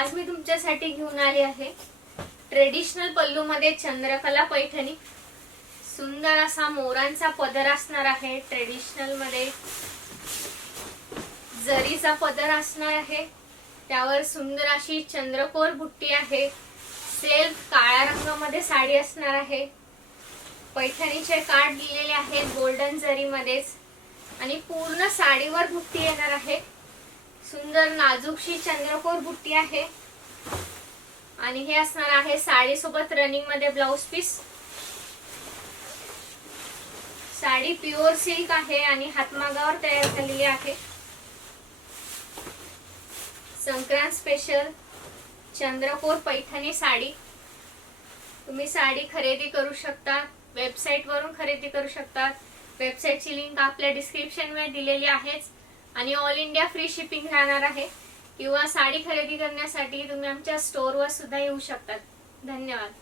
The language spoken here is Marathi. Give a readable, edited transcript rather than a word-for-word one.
आज मी तुमच्यासाठी घेऊन आली आहे ट्रेडिशनल पल्लू मध्ये चंद्रकला पैठणी। सुंदर असा मोरांचा पदर असणार आहे। ट्रेडिशनल मध्ये जरीचा पदर असणार आहे, त्यावर सुंदर अशी चंद्रकोर बुट्टी आहे। सेल्फ काळ्या रंगामध्ये साडी असणार आहे। पैठणीचे काठ दिलेले आहेत गोल्डन जरी मध्येच आणि पूर्ण साडीवर बुट्टी येणार आहे। सुंदर नाजूकशी चंद्रकोर बुट्टी आहे आणि हे असणार आहे साडी सोबत रनिंग मध्ये blouse piece. Sari pure silk आहे आणि हातमागावर तयार झालेली आहे। संक्रांत स्पेशल चंद्रकोर पैठणी साडी। तुम्ही साडी खरेदी करू शकता, वेबसाईट वरून खरेदी करू शकता। वेबसाईटची लिंक आपल्या डिस्क्रिप्शन मध्ये दिलेली आहेच आणि ऑल इंडिया फ्री शिपिंग राहणार आहे। किंवा साडी खरेदी करण्यासाठी तुम्ही आमच्या स्टोअरवर सुद्धा येऊ शकता। धन्यवाद।